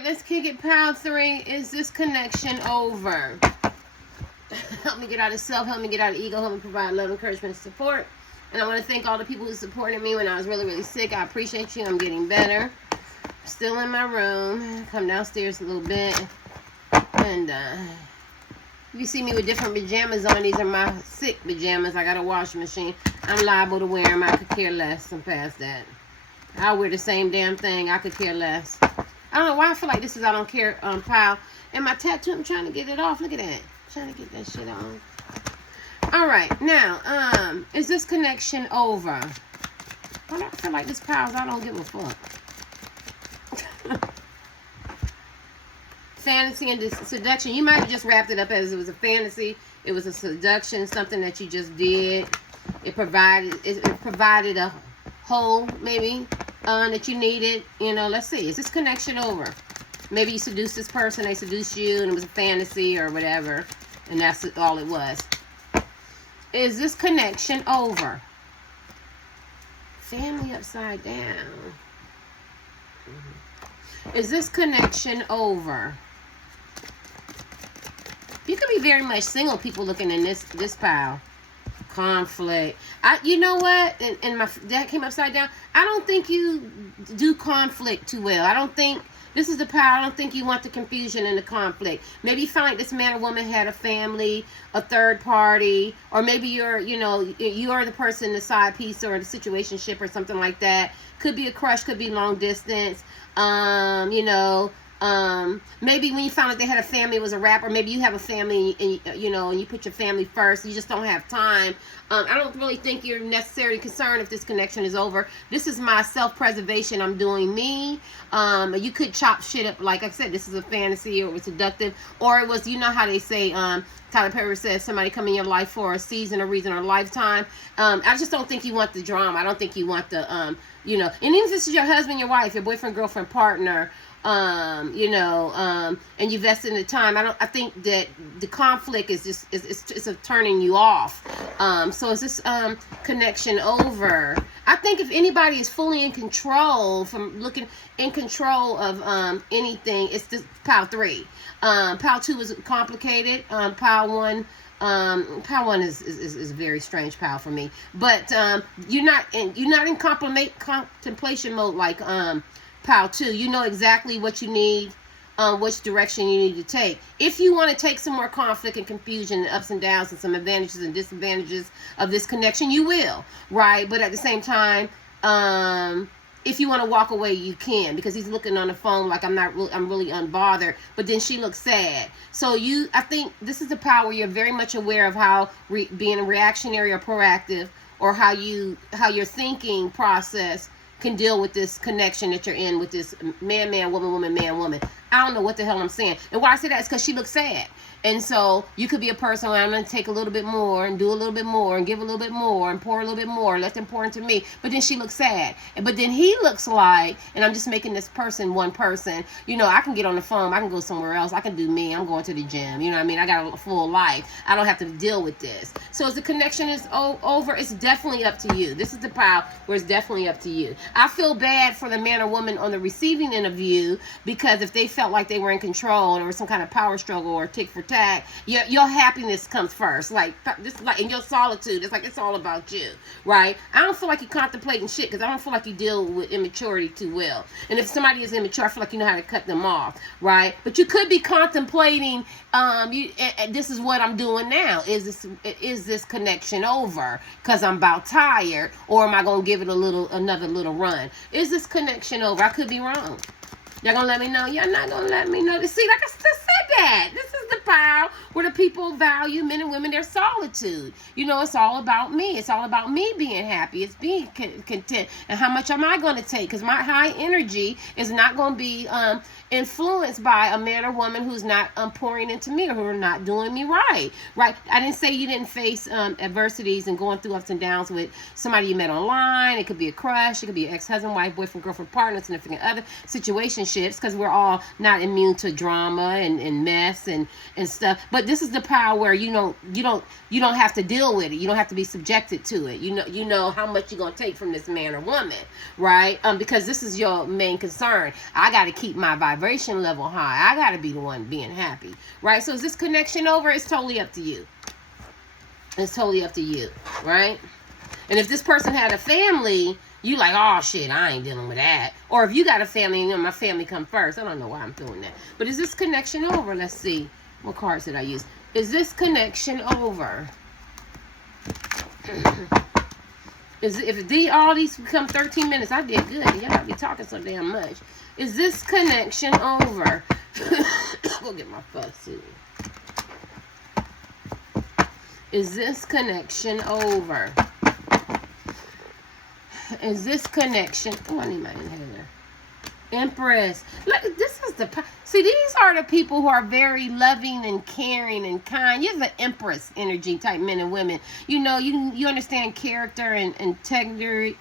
right, let's kick it. Pile 3. Is this connection over? Help me get out of self. Help me get out of ego. Help me provide love, encouragement, and support. And I want to thank all the people who supported me when I was really, really sick. I appreciate you. I'm getting better. Still in my room. Come downstairs a little bit. And you see me with different pajamas on. These are my sick pajamas. I got a washing machine. I'm liable to wear them. I could care less. I'm past that. I'll wear the same damn thing. I could care less. I don't know why I feel like this is I don't care pile. And my tattoo, I'm trying to get it off. Look at that. I'm trying to get that shit off. Alright, now, is this connection over? Well, I feel like this piles, I don't give a fuck. Fantasy and seduction. You might have just wrapped it up as it was a fantasy. It was a seduction, something that you just did. It provided a hole, maybe, that you needed. You know, let's see. Is this connection over? Maybe you seduced this person, they seduced you, and it was a fantasy or whatever. And that's all it was. Is this connection over? Family upside down. Is this connection over? You could be very much single, people looking in this pile. Conflict. You know what? And my dad came upside down. I don't think you do conflict too well. I don't think this is the power. I don't think you want the confusion and the conflict. Maybe you find like this man or woman had a family, a third party, or maybe you're the person, the side piece, or the situationship or something like that. Could be a crush, could be long distance. Maybe when you found out they had a family, it was a rapper. Maybe you have a family and you put your family first. You just don't have time. I don't really think you're necessarily concerned if this connection is over. This is my self-preservation. I'm doing me. You could chop shit up. Like I said, this is a fantasy, or it was seductive, or it was, you know how they say, Tyler Perry says, somebody come in your life for a season, a reason, or a lifetime. I just don't think you want the drama. I don't think you want the, and even if this is your husband, your wife, your boyfriend, girlfriend, partner, and you invest in the time. I think that the conflict is just it's turning you off. So is this connection over? I think if anybody is fully in control of anything, it's this pile 3. Pile 2 is complicated. Pile 1. Pile 1 is a very strange pile for me. But you're not in contemplation mode like pile 2. You know exactly what you need, which direction you need to take. If you want to take some more conflict and confusion and ups and downs and some advantages and disadvantages of this connection, you will, right? But at the same time, if you want to walk away, you can, because he's looking on the phone like I'm really unbothered, but then she looks sad. So I think this is the power where you're very much aware of how being reactionary or proactive, or how your thinking process can deal with this connection that you're in with this man, woman, man, woman. I don't know what the hell I'm saying. And why I say that is because she looks sad. And so you could be a person where I'm going to take a little bit more and do a little bit more and give a little bit more and pour a little bit more, let them pour into me. But then she looks sad. But then he looks like, and I'm just making this person one person, I can get on the phone. I can go somewhere else. I can do me. I'm going to the gym. You know what I mean? I got a full life. I don't have to deal with this. So as the connection is over, it's definitely up to you. This is the power where it's definitely up to you. I feel bad for the man or woman on the receiving end of you, because if they felt like they were in control, or some kind of power struggle or tick for tack, your happiness comes first. Like in your solitude, it's like it's all about you, right? I don't feel like you're contemplating shit, because I don't feel like you deal with immaturity too well. And if somebody is immature, I feel like you know how to cut them off, right? But you could be contemplating, this is what I'm doing now. Is this connection over because I'm about tired, or am I gonna give it another little run? Is this connection over? I could be wrong. Y'all gonna let me know? Y'all not gonna let me know? See, like I just said that. This is the power where the people value men and women their solitude. It's all about me. It's all about me being happy. It's being content. And how much am I gonna take? Because my high energy is not gonna be influenced by a man or woman who's not pouring into me, or who are not doing me right. I didn't say you didn't face adversities and going through ups and downs with somebody you met online. It could be a crush. It could be an ex-husband, wife, boyfriend, girlfriend, partner, significant other, situationships, because we're all not immune to drama and mess and and stuff. But this is the power where you don't have to deal with it. You don't have to be subjected to it. You know how much you're gonna take from this man or woman, right? Because this is your main concern. I got to keep my vibration level high. I got to be the one being happy, right? So is this connection over? It's totally up to you. It's totally up to you, right? And if this person had a family, you like, oh shit, I ain't dealing with that. Or if you got a family, my family come first. I don't know why I'm doing that. But is this connection over? Let's see. What cards did I use? Is this connection over? If all these become 13 minutes, I did good. Y'all gotta be talking so damn much. Is this connection over? Go get my fuss suit. Is this connection over? Is this connection? Oh, I need my inhaler. Empress. Look, this is the... See, these are the people who are very loving and caring and kind. You're the Empress energy type men and women. You know, you understand character and integrity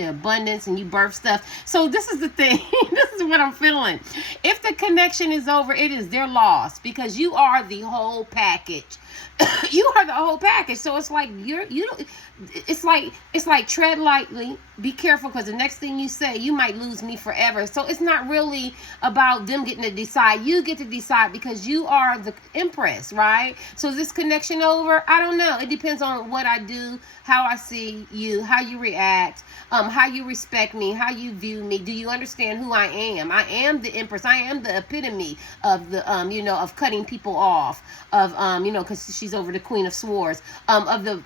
and abundance, and you birth stuff. So this is the thing. This is what I'm feeling. If the connection is over, it is their loss, because you are the whole package. You are the whole package. So it's like it's like tread lightly, be careful, because the next thing you say, you might lose me forever. So it's not really about them getting to decide. You get to decide, because you are the Empress, right? So is this connection over? I don't know. It depends on what I do, how I see you, how you react, how you respect me, how you view me. Do you understand who I am? I am the Empress. I am the epitome of the of cutting people off, of because she's over the Queen of Swords, of the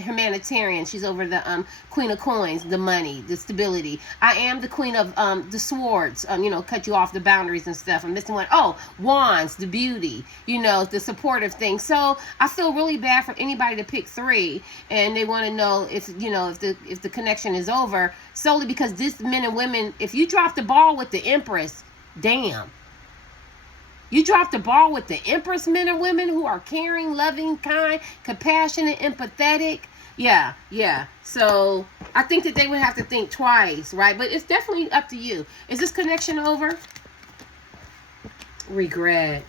humanitarian. She's over the Queen of Coins, the money, the stability. I am the Queen of the Swords, cut you off the boundaries and stuff. I'm missing one. Oh, Wands, the beauty, the supportive thing. So I feel really bad for anybody to pick 3 and they want to know if the connection is over, solely because this men and women, if you drop the ball with the Empress, damn. You drop the ball with the Empress men and women who are caring, loving, kind, compassionate, empathetic. Yeah. So I think that they would have to think twice, right? But it's definitely up to you. Is this connection over? Regret.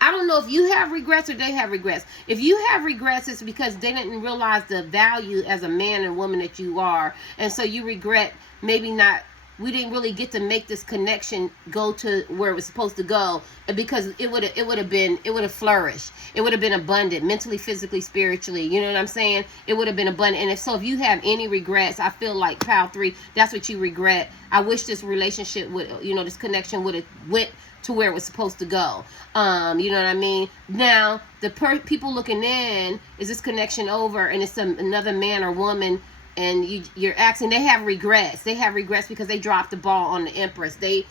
I don't know if you have regrets or they have regrets. If you have regrets, it's because they didn't realize the value as a man and woman that you are. And so you regret we didn't really get to make this connection go to where it was supposed to go, because it would have flourished. It would have been abundant, mentally, physically, spiritually. You know what I'm saying? It would have been abundant. And if you have any regrets, I feel like Pile 3, that's what you regret. I wish this relationship this connection would have went to where it was supposed to go. You know what I mean? Now, the people looking in, is this connection over? And it's another man or woman, and you're asking, they have regrets. They have regrets because they dropped the ball on the Empress. They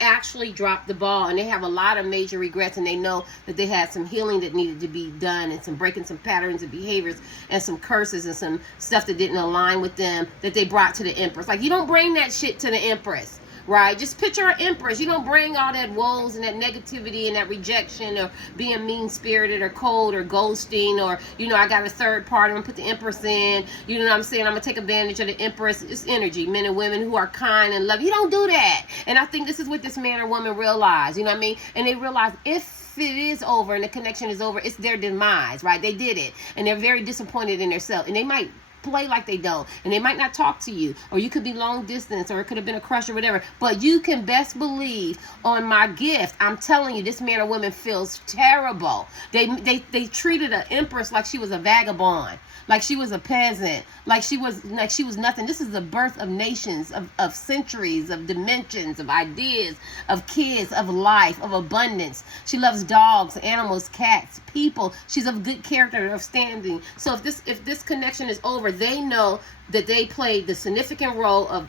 actually dropped the ball, and they have a lot of major regrets, and they know that they had some healing that needed to be done, and some breaking some patterns and behaviors, and some curses and some stuff that didn't align with them that they brought to the Empress. Like, you don't bring that shit to the Empress. Right? Just picture an Empress. You don't bring all that woes and that negativity and that rejection, or being mean-spirited or cold or ghosting, or, I got a third party, I'm going to put the Empress in. You know what I'm saying? I'm going to take advantage of the Empress. It's energy. Men and women who are kind and love. You don't do that. And I think this is what this man or woman realized. You know what I mean? And they realize if it is over and the connection is over, it's their demise, right? They did it. And they're very disappointed in themselves. And they might play like they don't, and they might not talk to you, or you could be long distance, or it could have been a crush or whatever, but you can best believe on my gift, I'm telling you, this man or woman feels terrible. They treated an Empress like she was a vagabond, like she was a peasant, like she was nothing. This is the birth of nations, of centuries, of dimensions, of ideas, of kids, of life, of abundance. She loves dogs, animals, cats, people. She's of good character, of standing. So if this connection is over, they know that they played the significant role of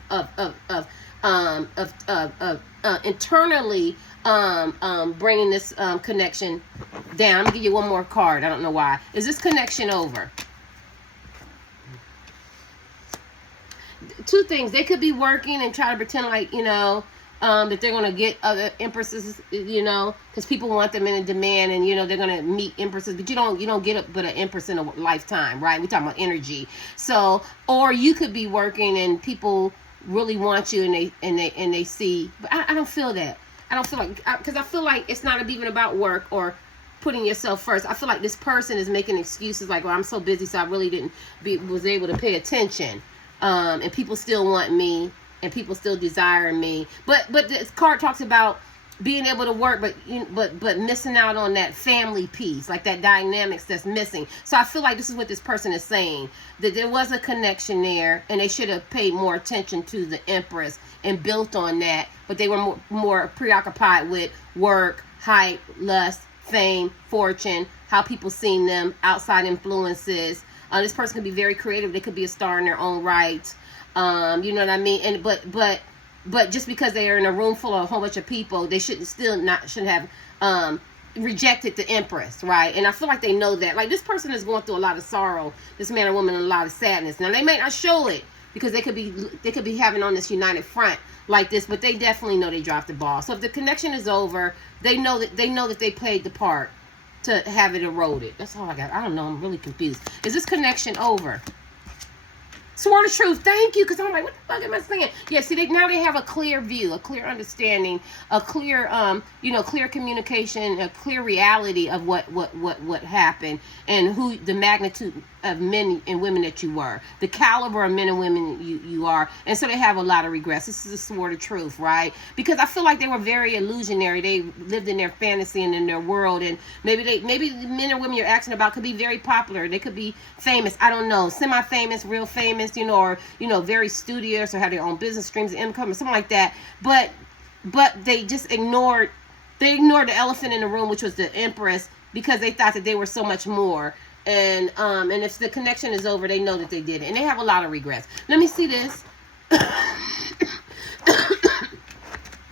internally bringing this connection down. I'm gonna give you one more card. I don't know why. Is this connection over? 2 things. They could be working and try to pretend like, that they're going to get other Empresses, because people want them in a demand, and, they're going to meet Empresses, but you don't get but an Empress in a lifetime, right? We're talking about energy. So, or you could be working and people really want you, and they see, but I don't feel that. I don't feel like, because I feel like it's not even about work or putting yourself first. I feel like this person is making excuses like, well, I'm so busy, so I really didn't was able to pay attention. And people still want me, and people still desire me. But this card talks about being able to work, but missing out on that family piece, like that dynamics that's missing. So I feel like this is what this person is saying, that there was a connection there, and they should have paid more attention to the Empress and built on that. But they were more preoccupied with work, hype, lust, fame, fortune, how people seen them, outside influences. This person could be very creative. They could be a star in their own right. You know what I mean? And but just because they are in a room full of a whole bunch of people, they shouldn't have rejected the Empress, right? And I feel like they know that. Like, this person is going through a lot of sorrow. This man or woman, a lot of sadness. Now, they may not show it because they could be having on this united front like this, but they definitely know they dropped the ball. So if the connection is over, they know that they played the part to have it eroded. That's all I got. I don't know. I'm really confused. Is this connection over? Sword of Truth, thank you, because I'm like, what the fuck am I saying? Yeah, see, now they have a clear view, a clear understanding, a clear, clear communication, a clear reality of what happened, and who the magnitude of men and women that you were, the caliber of men and women you are, and so they have a lot of regrets. This is a Sword of Truth, right? Because I feel like they were very illusionary. They lived in their fantasy and in their world, and maybe the men or women you're asking about could be very popular. They could be famous. I don't know, semi-famous, real famous. Or very studious, or have their own business streams of income or something like that. But they just ignored the elephant in the room, which was the Empress, because they thought that they were so much more. And if the connection is over, they know that they did it, and they have a lot of regrets. Let me see this.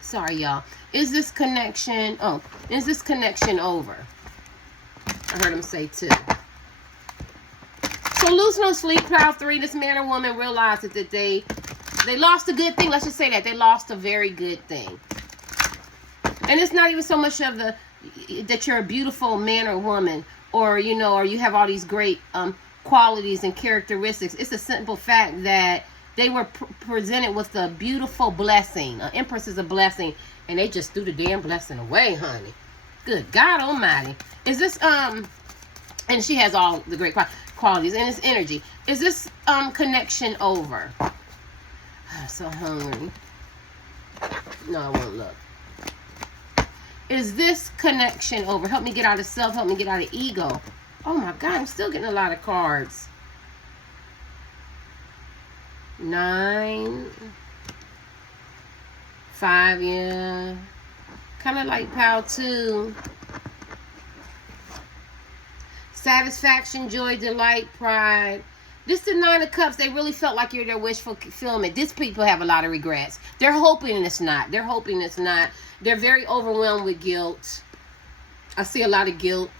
Sorry, y'all. Is this connection over? I heard him say too. So lose no sleep, pile 3. This man or woman realized that they lost a good thing. Let's just say that they lost a very good thing. And it's not even so much of that you're a beautiful man or woman, or you have all these great qualities and characteristics. It's a simple fact that they were presented with a beautiful blessing. An Empress is a blessing, and they just threw the damn blessing away, honey. Good God Almighty. Is this and she has all the great qualities, and it's energy. Is this connection over? I'm so hungry. No, I won't look. Is this connection over? Help me get out of self. Help me get out of ego. Oh my God, I'm still getting a lot of cards. 9, 5, yeah. Kind of like pile 2. Satisfaction, joy, delight, pride. This is the 9 of Cups. They really felt like you're their wish fulfillment. These people have a lot of regrets. They're hoping it's not. They're very overwhelmed with guilt. I see a lot of guilt.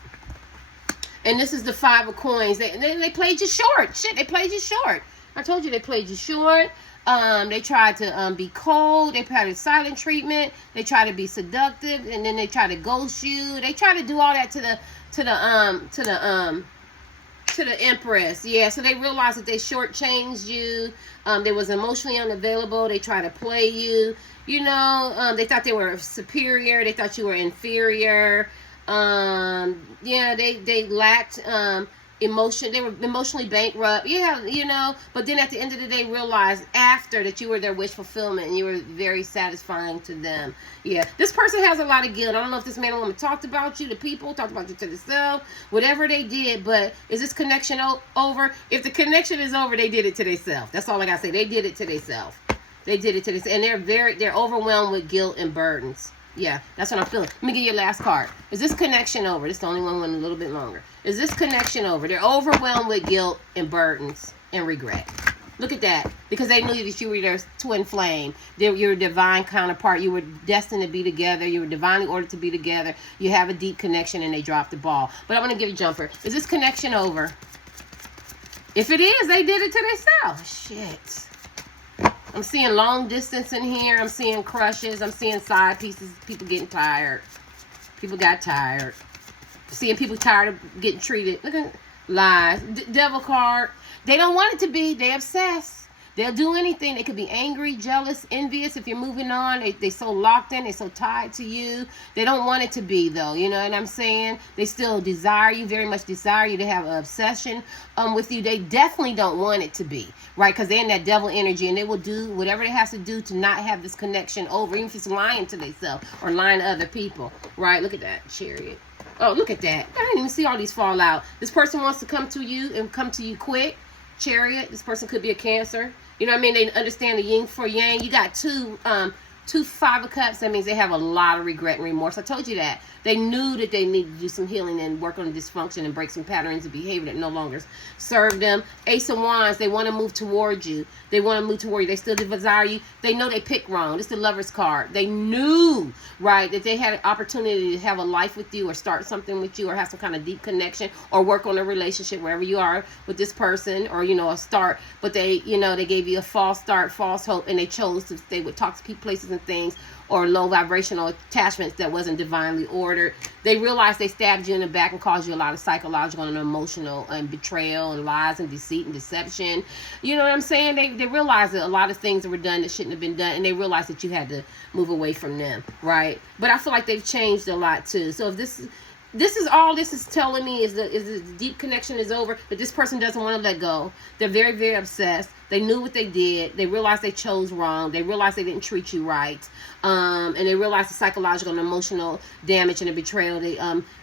And this is the 5 of Coins. They played you short. Shit, they played you short. I told you they played you short. They tried to be cold. They tried silent treatment. They tried to be seductive, and then they tried to ghost you. They tried to do all that to the Empress. Yeah, so they realized that they shortchanged you. They was emotionally unavailable. They tried to play you. They thought they were superior. They thought you were inferior. Yeah, they lacked emotion. They were emotionally bankrupt. Yeah, but then at the end of the day realized after that you were their wish fulfillment, and you were very satisfying to them. Yeah, this person has a lot of guilt. I don't know if this man or woman talked about you to people, talked about you to themselves, whatever they did, but is this connection over? If the connection is over, they did it to themselves. That's all I gotta say. They did it to themselves. And they're overwhelmed with guilt and burdens. Yeah, that's what I'm feeling. Let me get your last card. Is this connection over? This is the only one went a little bit longer. Is this connection over? They're overwhelmed with guilt and burdens and regret. Look at that. Because they knew that you were their twin flame. You're a divine counterpart. You were destined to be together. You were divinely ordered to be together. You have a deep connection, and they dropped the ball. But I want to give you a jumper. Is this connection over? If it is, they did it to themselves. Shit. I'm seeing long distance in here. I'm seeing crushes. I'm seeing side pieces. People getting tired. People got tired. Seeing people tired of getting treated. Look at lies. Devil card. They don't want it to be. They obsessed. They'll do anything. They could be angry, jealous, envious if you're moving on. They so locked in. They're so tied to you. They don't want it to be, though. You know what I'm saying? They still desire you, very much desire you, to have an obsession with you. They definitely don't want it to be, right? Because they're in that devil energy, and they will do whatever they have to do to not have this connection over, even if it's lying to themselves or lying to other people, right? Look at that, Chariot. Oh, look at that. I didn't even see all these fall out. This person wants to come to you and come to you quick. Chariot. This person could be a Cancer. You know what I mean? They understand the yin for yang. You got two Five of Cups. That means they have a lot of regret and remorse. I told you that. They knew that they needed to do some healing and work on dysfunction and break some patterns of behavior that no longer serve them. Ace of Wands. They want to move towards you. They want to move toward you. They still desire you. They know they picked wrong. This is the Lover's card. They knew, right, that they had an opportunity to have a life with you or start something with you or have some kind of deep connection or work on a relationship wherever you are with this person, or, you know, a start. But they, you know, they gave you a false start, false hope, and they chose to stay with toxic places and things, or low vibrational attachments that wasn't divinely ordered. They realized they stabbed you in the back and caused you a lot of psychological and emotional and betrayal and lies and deceit and deception. You know what I'm saying? They realized that a lot of things that were done that shouldn't have been done, and they realized that you had to move away from them, right? But I feel like they've changed a lot too. So if this is all this is telling me, is the deep connection is over, but this person doesn't want to let go. They're very, very obsessed. They knew what they did. They realized they chose wrong. They realized they didn't treat you right. And they realized the psychological and emotional damage and the betrayal they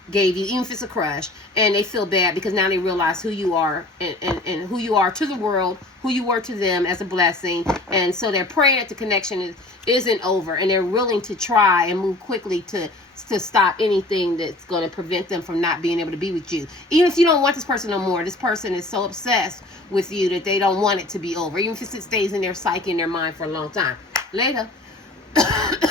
gave you, even if it's a crush. And they feel bad because now they realize who you are and who you are to the world, who you were to them as a blessing. And so they're praying that the connection isn't over, and they're willing to try and move quickly to stop anything that's going to prevent them from not being able to be with you. Even if you don't want this person no more, this person is so obsessed with you that they don't want it to be over, even if it stays in their psyche, in their mind for a long time. Later.